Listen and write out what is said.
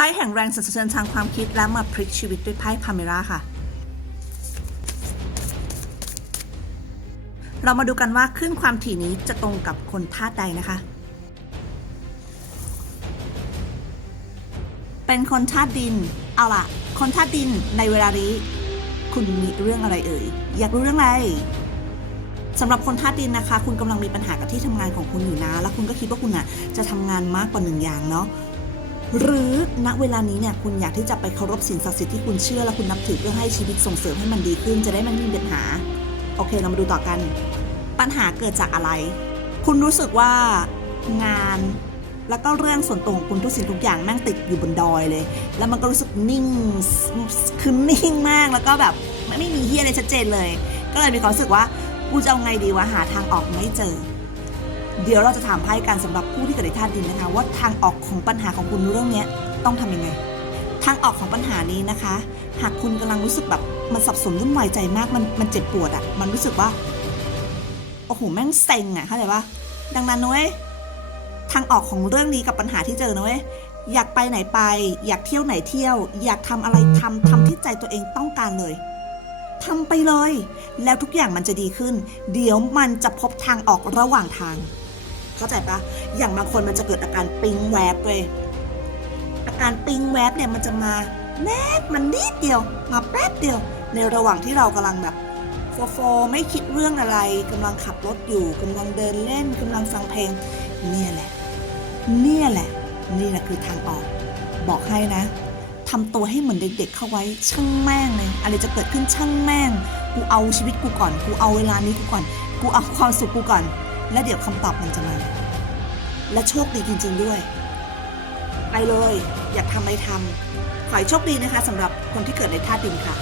พ่แห่งแรงสั่นสะเทือนทางความคิดและมาพลิกชีวิตด้วยไพ่พาเมราค่ะ เรามาดูกันว่าขึ้นความถี่นี้จะตรงกับคนธาตุใดนะคะ เป็นคนธาตุดิน เอาล่ะ คนธาตุดินในเวลานี้ คุณมีเรื่องอะไรเอ่ย อยากรู้เรื่องอะไรสำหรับคนธาตุดินนะคะ คุณกำลังมีปัญหากับที่ทำงานของคุณอยู่นะ แล้วคุณก็คิดว่าคุณอะจะทำงานมากกว่าหนึ่งอย่างเนาะ หรือณเวลานี้เนี่ยคุณอยากที่จะไปเคารพสิ่งศักดิ์สิทธิ์ที่คุณเชื่อและคุณนับถือเพื่อให้ชีวิตส่งเสริมให้มันดีขึ้นจะได้ไม่มีปัญหา โอเคเรามาดูต่อกัน ปัญหาเกิดจากอะไร คุณรู้สึกว่างานแล้วก็เรื่องส่วนตัวของคุณทุกสิ่งทุกอย่างแม่งติดอยู่บนดอยเลย แล้วมันก็รู้สึกนิ่งคือนิ่งมากแล้วก็แบบไม่ไม่มีเฮียอะไรชัดเจนเลย ก็เลยมีความรู้สึกว่ากูจะเอาไงดีวะหาทางออกไม่เจอ เดี๋ยวเราจะถามไพ่กันสำหรับผู้ที่เกิดในธาตุดินนะคะ ว่าทางออกของปัญหาของคุณเรื่องนี้ต้องทำยังไง ทางออกของปัญหานี้นะคะ หากคุณกำลังรู้สึกแบบมันสับสนวุ่นวายใจมากมันมันเจ็บปวดอะ่ะมันรู้สึกว่าโอ้โหแม่งเซ็งอะ่ะเข้าใจปะดังนั้นนุ้ยทางออกของเรื่องนี้กับปัญหาที่เจอนุ้ยอยากไปไหนไป อยากเที่ยวไหนเที่ยว อยากทำอะไรทำทำที่ใจตัวเองต้องการเลยทำไปเลย แล้วทุกอย่างมันจะดีขึ้น เดี๋ยวมันจะพบทางออกระหว่างทาง เข้าใจปะอย่างบางคนมันจะเกิดอาการปิงแวบเว้ยอาการปิงแวบเนี่ยมันจะมาแนบมันนิดเดียว มาแป๊บเดียว ในระหว่างที่เรากำลังแบบโฟโฟไม่คิดเรื่องอะไรกำลังขับรถอยู่กำลังเดินเล่นกำลังฟังเพลง เนี่ยแหละ เนี่ยแหละ นี่แหละคือทางออก บอกให้นะทำตัวให้เหมือนเด็กๆเข้าไว้ช่างแม่งเลยอะไรจะเกิดขึ้นช่างแม่ง กูเอาชีวิตกูก่อน กูเอาเวลานี้กูก่อน กูเอาความสุขกูก่อน และเดี๋ยวคำตอบมันจะมา และโชคดีจริง ๆด้วย ไปเลย อยากทำอะไรทำขอให้โชคดีนะคะสำหรับคนที่เกิดในธาตุดินค่ะ